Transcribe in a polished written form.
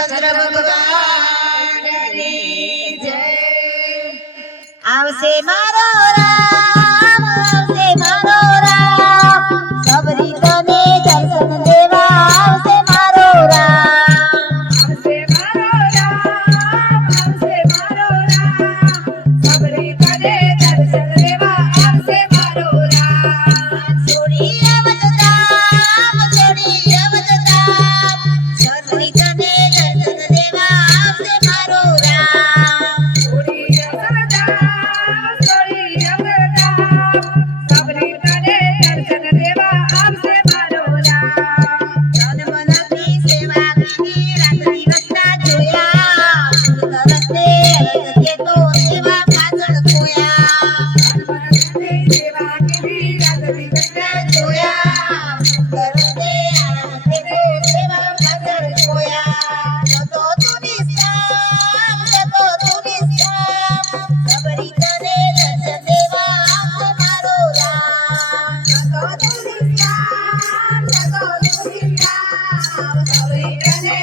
રામચંદ્ર ભગવાનની જય. આવશે મારો રામ, આવશે મારો રામ, સબરી તને દર્શન દેવા આવશે મારો રામ. આવશે મારો રામ, આવશે મારો રામ, સબરી તને દર્શન દેવા આવશે મારો રામ. છોડી અવતાર, છોડી અવતાર, સબરી તને દર્શન દેવા આવશે મારો રામ. છોડી અવતાર, છોડી અવતાર, સબરી તને દર્શન દેવા આવશે મારો રામ. જન્મની સેવા કીધી, રાત દિવસના જોયા, તરતે રસ્તે તો સેવા પાછળ ખોયા. જન્મની સેવા કરી રાત દિવસના જોયા, તરતે રસ્તે તો સેવા પાછળ ખોયા. જતો તું નિશાન, જતો તું નિશાન, સબરી તને દર્શન દેવા આવશે મારો રામ. જતો તું નિશાન, જતો તું નિશાન, સબરી તને